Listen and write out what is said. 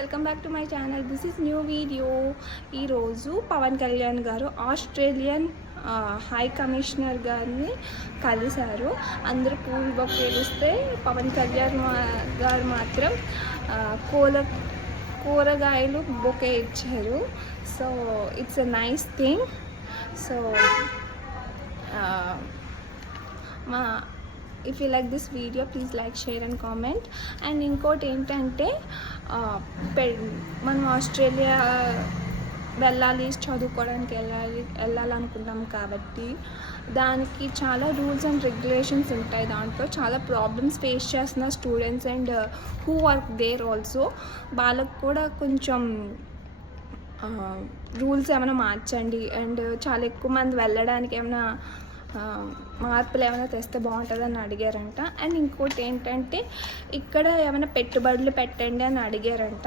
Welcome back to my channel. This is new video. ఈరోజు పవన్ కళ్యాణ్ గారు Australian high commissioner గారిని కలిశారు. అందరూ పూలు బొకేలిస్తే పవన్ కళ్యాణ్ గారు మాత్రం కూరగాయలు బొకే ఇచ్చారు. So it's a nice thing. So if you like this video please like, share and comment. And ఇంకోటి ఏంటంటే మనం ఆస్ట్రేలియా వెళ్ళాలి, చదువుకోవడానికి వెళ్ళాలనుకుంటాం కాబట్టి దానికి చాలా రూల్స్ అండ్ రెగ్యులేషన్స్ ఉంటాయి. దాంట్లో చాలా ప్రాబ్లమ్స్ ఫేస్ చేస్తున్న students and who work there also వాళ్ళకు కూడా కొంచెం రూల్స్ ఏమైనా మార్చండి. అండ్ చాలా ఎక్కువ మంది వెళ్ళడానికి ఏమైనా మార్పులు ఏమైనా తెస్తే బాగుంటుందని అడిగారంట. అండ్ ఇంకోటి ఏంటంటే ఇక్కడ ఏమైనా పెట్టుబడులు పెట్టండి అని అడిగారంట.